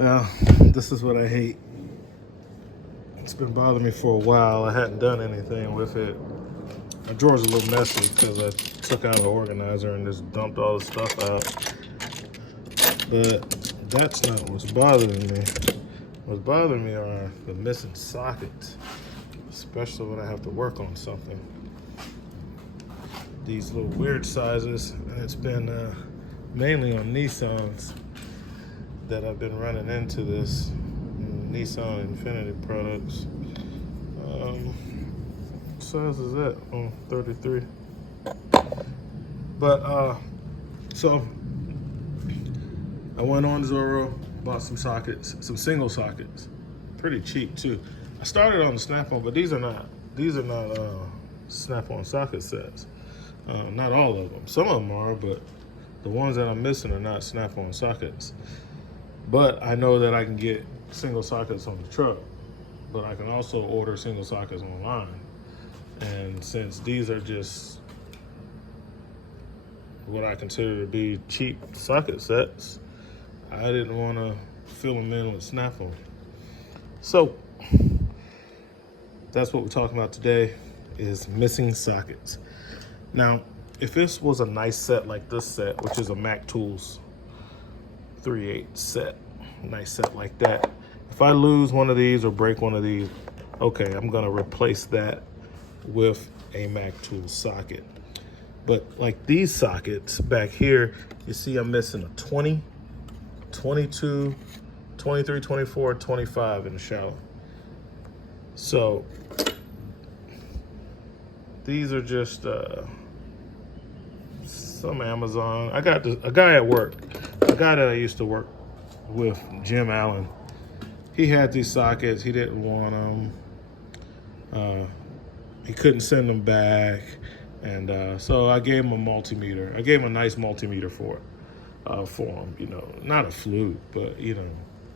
Well, this is what I hate. It's been bothering me for a while. I hadn't done anything with it. My drawer's a little messy because I took out an organizer and just dumped all the stuff out. But that's not what's bothering me. What's bothering me are the missing sockets, especially when I have to work on something. These little weird sizes, and it's been mainly on Nissans that I've been running into this. Nissan Infiniti products. What size is that? Oh, 33. But so I went on Zoro, bought some sockets, some single sockets, pretty cheap too. I started on the Snap-on, but these are not Snap-on socket sets. Not all of them. Some of them are, but the ones that I'm missing are not Snap-on sockets. But I know that I can get single sockets on the truck, but I can also order single sockets online. And since these are just what I consider to be cheap socket sets, I didn't want to fill them in with Snap-on. So that's what we're talking about today, is missing sockets. Now, if this was a nice set like this set, which is a Mac Tools 3/8 set, nice set like that, if I lose one of these or break one of these, okay, I'm gonna replace that with a Mac Tools socket. But like these sockets back here, you see I'm missing a 20, 22, 23, 24, 25 in the shallow. So these are just some Amazon. I got a guy at work, a guy that I used to work with, Jim Allen. He had these sockets. He didn't want them. He couldn't send them back, and so I gave him a multimeter. I gave him a nice multimeter for him. You know, not a flute, but you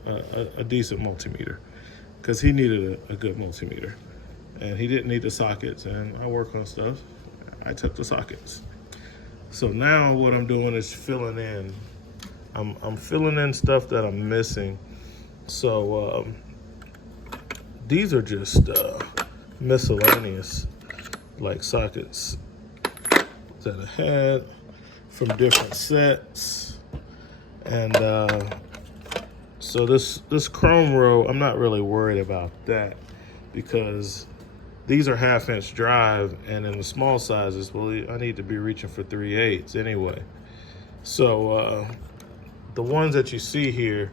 know, a decent multimeter, because he needed a good multimeter, and he didn't need the sockets. And I work on stuff. I took the sockets. So now what I'm doing is filling in. I'm filling in stuff that I'm missing. So these are just miscellaneous, like sockets that I had from different sets. And so this chrome row, I'm not really worried about that, because these are 1/2-inch drive, and in the small sizes, well, I need to be reaching for 3/8 anyway. So the ones that you see here,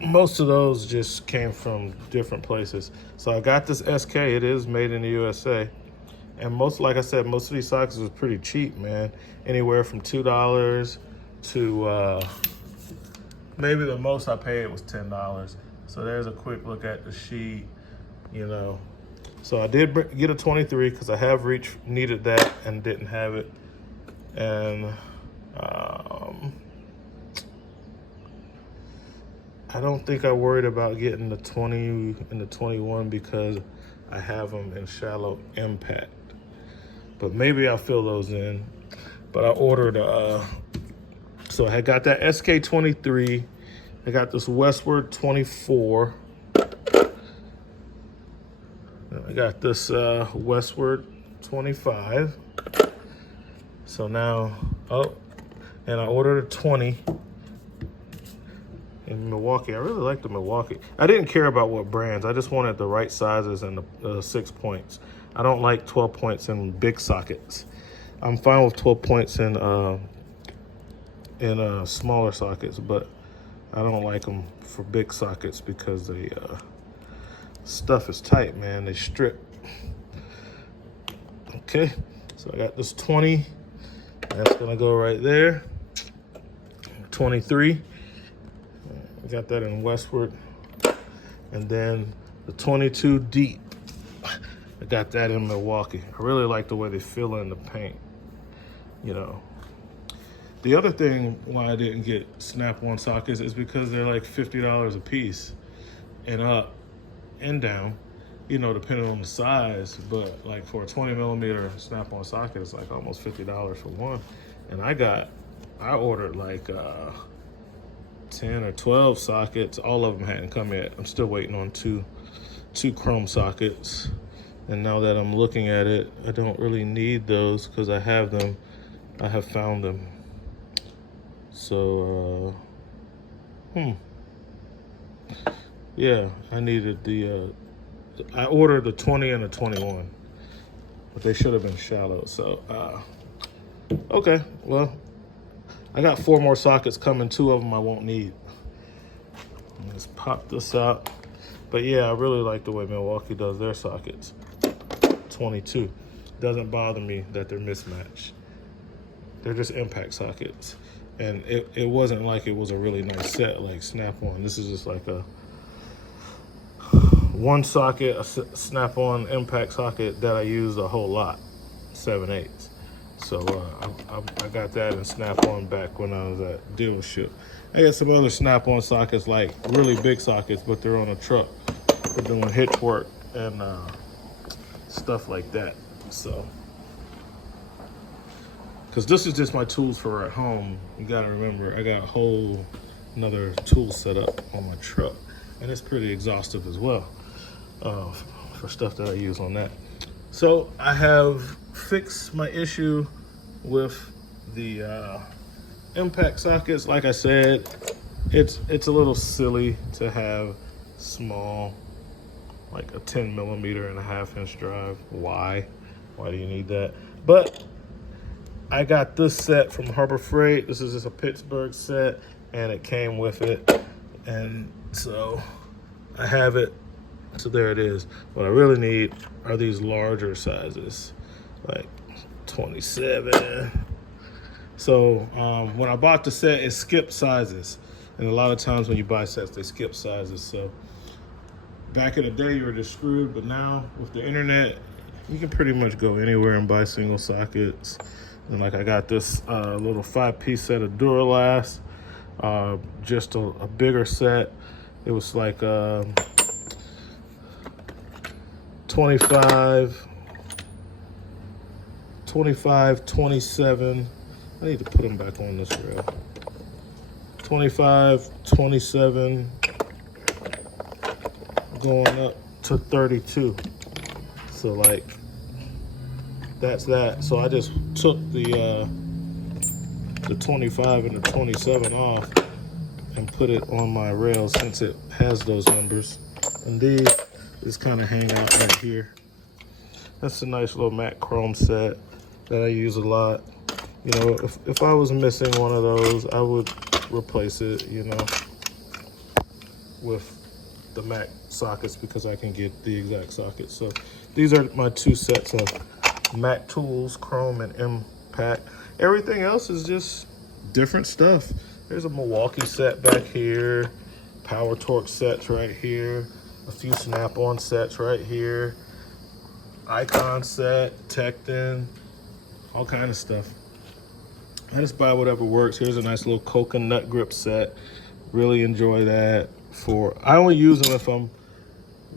most of those just came from different places. So I got this SK, it is made in the USA. And most, like I said, most of these sockets was pretty cheap, man. Anywhere from $2 to maybe the most I paid was $10. So there's a quick look at the sheet, you know. So I did get a 23 because I have needed that and didn't have it. And I don't think I worried about getting the 20 and the 21 because I have them in shallow impact. But maybe I'll fill those in. But I ordered, so I got that SK23. I got this Westward 24. I got this Westward 25. So now, and I ordered a 20 in Milwaukee. I really like the Milwaukee. I didn't care about what brands. I just wanted the right sizes and the 6 points. I don't like 12 points in big sockets. I'm fine with 12 points in smaller sockets, but I don't like them for big sockets because the stuff is tight, man. They strip. Okay, so I got this 20. That's gonna go right there. 23. I got that in Westward. And then the 22 deep. I got that in Milwaukee. I really like the way they fill in the paint, you know. The other thing why I didn't get Snap-on sockets is because they're like $50 a piece and up and down, you know, depending on the size. But like for a 20mm Snap-on socket, it's like almost $50 for one. And I ordered like 10 or 12 sockets. All of them hadn't come yet. I'm still waiting on two chrome sockets. And now that I'm looking at it, I don't really need those because I have them. I have found them. So, yeah, I needed I ordered the 20 and the 21, but they should have been shallow. So, okay, well, I got 4 more sockets coming. 2 of them I won't need. Let's pop this out. But yeah, I really like the way Milwaukee does their sockets. 22. Doesn't bother me that they're mismatched. They're just impact sockets. And it wasn't like it was a really nice set like Snap-on. This is just like a 1 socket, a Snap-on impact socket that I use a whole lot, 7/8. So I got that in Snap-on back when I was at dealership. I got some other Snap-on sockets, like really big sockets, but they're on a truck. They're doing hitch work and stuff like that. So, because this is just my tools for at home. You gotta remember, I got a whole another tool set up on my truck, and it's pretty exhaustive as well for stuff that I use on that. So I have fixed my issue with the impact sockets. Like I said, it's a little silly to have small, like a 10mm and a 1/2 inch drive. Why do you need that? But I got this set from Harbor Freight. This is just a Pittsburgh set, and it came with it. And so I have it. So there it is. What I really need are these larger sizes, like 27. So when I bought the set, it skipped sizes. And a lot of times when you buy sets, they skip sizes. So back in the day, you were just screwed. But now with the internet, you can pretty much go anywhere and buy single sockets. And like I got this little 5-piece set of Duralast, just a bigger set. It was like 25, 27. I need to put them back on this rail. 25, 27, going up to 32. So like, that's that. So I just took the 25 and the 27 off and put it on my rail since it has those numbers. And these just kind of hang out right here. That's a nice little matte chrome set that I use a lot. You know, if I was missing one of those, I would replace it, you know, with the Mac sockets because I can get the exact sockets. So these are my 2 sets of Mac tools, chrome and impact. Everything else is just different stuff. There's a Milwaukee set back here, Power Torque sets right here, a few Snap-on sets right here, Icon set, Tekton, all kind of stuff. I just buy whatever works. Here's a nice little coconut grip set. Really enjoy that. I only use them if I'm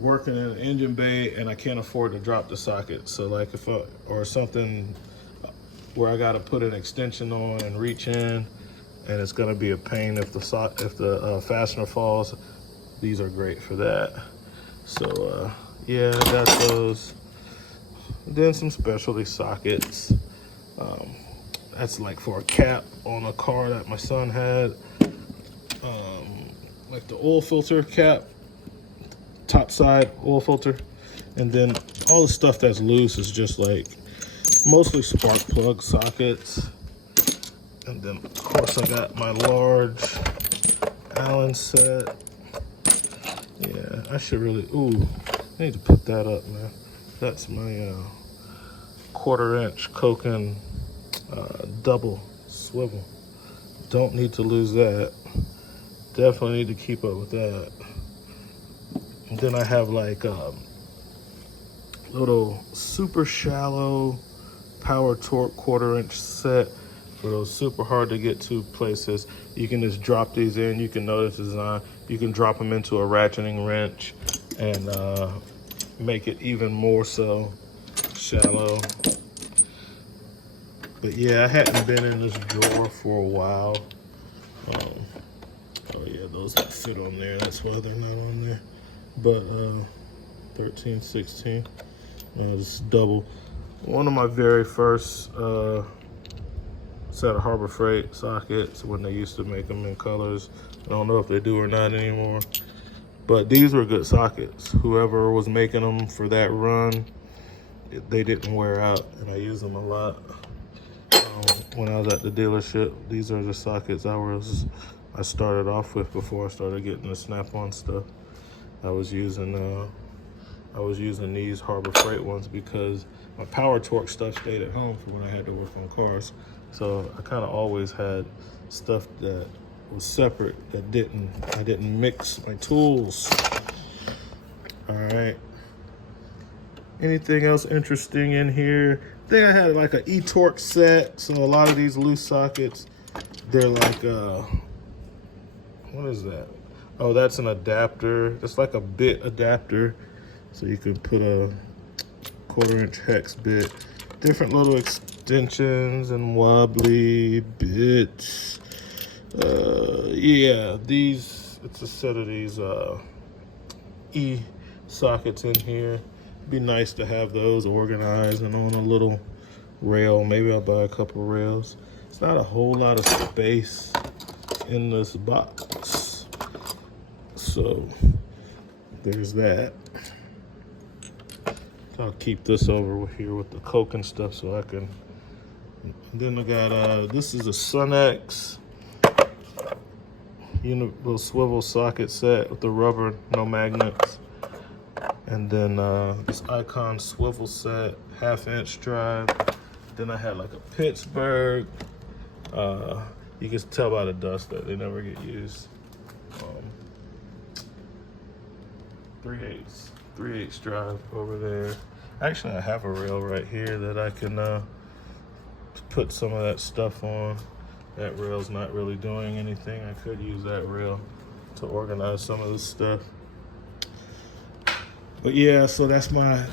working in an engine bay and I can't afford to drop the socket. So like or something where I got to put an extension on and reach in, and it's gonna be a pain if the fastener falls. These are great for that. So yeah, I got those. Then some specialty sockets. That's like for a cap on a car that my son had. Like the oil filter cap, top side oil filter. And then all the stuff that's loose is just like mostly spark plug sockets. And then of course I got my large Allen set. Yeah, I should really, I need to put that up, man. That's my 1/4 inch Koken double swivel. Don't need to lose that. Definitely need to keep up with that. And then I have like little super shallow Power Torque 1/4 inch set for those super hard to get to places. You can just drop these in. You can notice the design. You can drop them into a ratcheting wrench and make it even more so shallow. But yeah, I hadn't been in this drawer for a while. Oh yeah. those would fit on there. That's why they're not on there. But 13, 16. It's double. One of my very first set of Harbor Freight sockets when they used to make them in colors. I don't know if they do or not anymore. But these were good sockets. Whoever was making them for that run, they didn't wear out, and I use them a lot. When I was at the dealership, these are the sockets I started off with before I started getting the Snap-on stuff. I was using these Harbor Freight ones because my Power Torque stuff stayed at home for when I had to work on cars. So I kind of always had stuff that was separate, that I didn't mix my tools. All right. Anything else interesting in here? I think I had like an E-Torque set. So a lot of these loose sockets, they're like, what is that? Oh, that's an adapter. It's like a bit adapter. So you can put a 1/4-inch hex bit. Different little extensions and wobbly bits. Yeah, it's a set of these E sockets in here. Be nice to have those organized and on a little rail. Maybe I'll buy a couple rails. It's not a whole lot of space in this box, so there's that. I'll keep this over here with the Coke and stuff so I can. Then I got this is a Sunex little swivel socket set with the rubber, no magnets. And then this Icon swivel set, 1/2-inch drive. Then I had like a Pittsburgh. You can tell by the dust that they never get used. 3/8 drive over there. Actually, I have a rail right here that I can put some of that stuff on. That rail's not really doing anything. I could use that rail to organize some of this stuff. But yeah, so that's my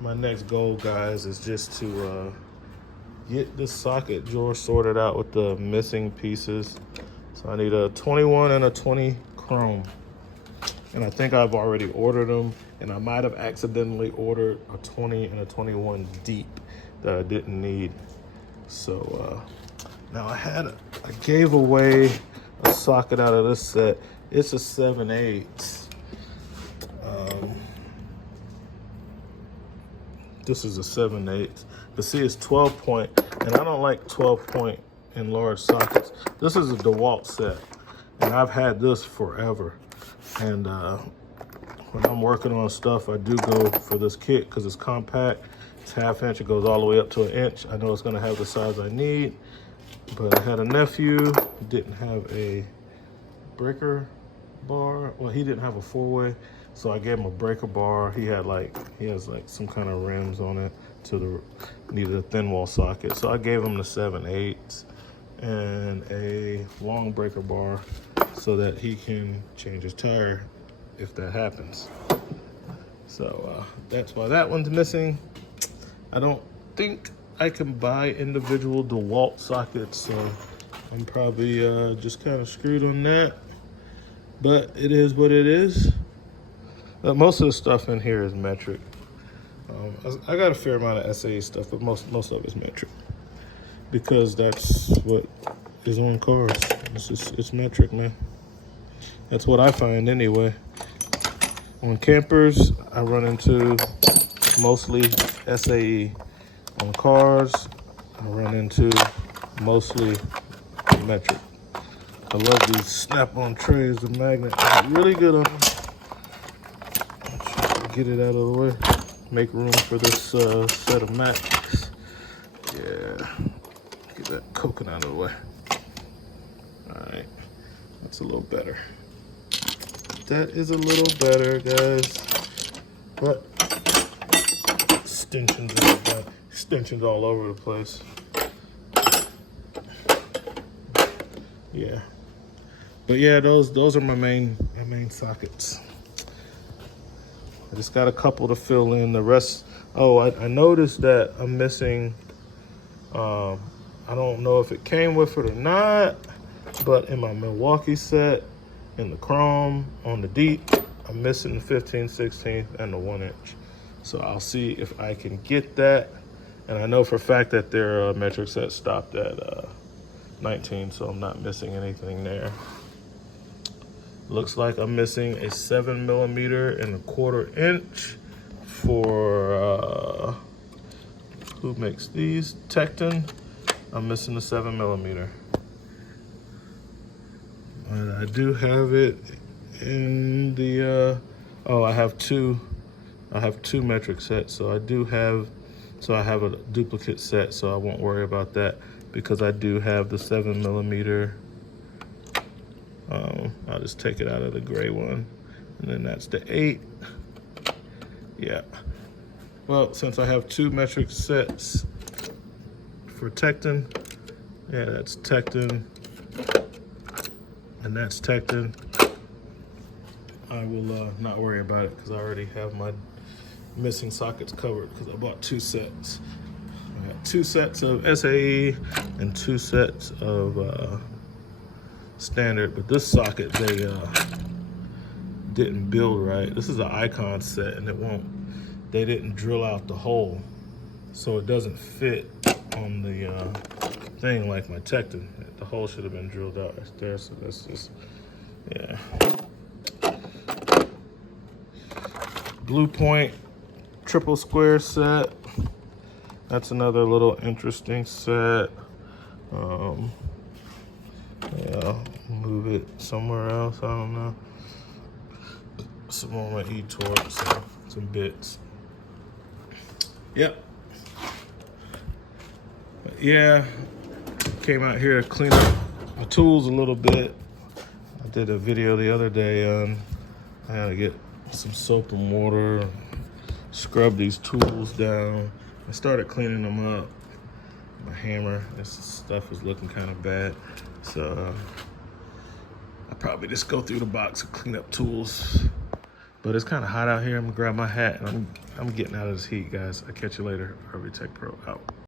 my next goal, guys, is just to get this socket drawer sorted out with the missing pieces. So I need a 21 and a 20 chrome. And I think I've already ordered them, and I might have accidentally ordered a 20 and a 21 deep that I didn't need. So now I gave away a socket out of this set. It's a 7/8. This is a 7/8. But see, it's 12 point, and I don't like 12 point in large sockets. This is a DeWalt set, and I've had this forever. And when I'm working on stuff, I do go for this kit because it's compact. It's 1/2-inch. It goes all the way up to 1 inch. I know it's going to have the size I need. But I had a nephew who didn't have a breaker bar. Well, he didn't have a 4-way, so I gave him a breaker bar. He has like some kind of rims on it needed a thin wall socket. So I gave him the 7/8 and a long breaker bar so that he can change his tire if that happens. So that's why that one's missing. I don't think I can buy individual DeWalt sockets, so I'm probably just kind of screwed on that. But it is what it is. Most of the stuff in here is metric. I got a fair amount of SAE stuff, but most of it's metric because that's what is on cars. It's metric, man. That's what I find anyway. On campers, I run into mostly SAE. On cars, I run into mostly metric. I love these Snap-on trays. The magnet is really good on them. Get it out of the way. Make room for this set of Macs. Yeah. Get that coconut out of the way. Alright. That's a little better. That is a little better, guys. But extensions all over the place. Yeah. But yeah, those are my main sockets. I just got a couple to fill in. The rest, I noticed that I'm missing, I don't know if it came with it or not, but in my Milwaukee set, in the chrome. On the deep, I'm missing the 15, 16, and the 1 inch. So I'll see if I can get that. And I know for a fact that their metric set stopped at 19, so I'm not missing anything there. Looks like I'm missing a 7mm and a 1/4 inch for, who makes these? Tekton. I'm missing the 7mm. And I do have it in the, oh, I have two metric sets, so I have a duplicate set, so I won't worry about that because I do have the 7mm. I'll just take it out of the gray one, and then that's the 8. Yeah. Well, since I have 2 metric sets for Tekton, yeah, that's Tekton, and that's Tekton. I will not worry about it because I already have my missing sockets covered because I bought 2 sets. I got 2 sets of SAE and 2 sets of standard, but this socket they didn't build right. This is an Icon set, and they didn't drill out the hole, so it doesn't fit on the thing like my Tekton. The hole should have been drilled out right there, so that's just, yeah. Blue Point triple square set. That's another little interesting set. Yeah, I'll move it somewhere else. I don't know. Some more of my eTorque, so some bits. Yep. But yeah, came out here to clean up my tools a little bit. I did a video the other day on I had to get some soap and water, scrub these tools down. I started cleaning them up. My hammer, this stuff was looking kind of bad. So I'll probably just go through the box and clean up tools. But it's kind of hot out here. I'm gonna grab my hat and I'm getting out of this heat, guys. I'll catch you later. RV Tech Pro out.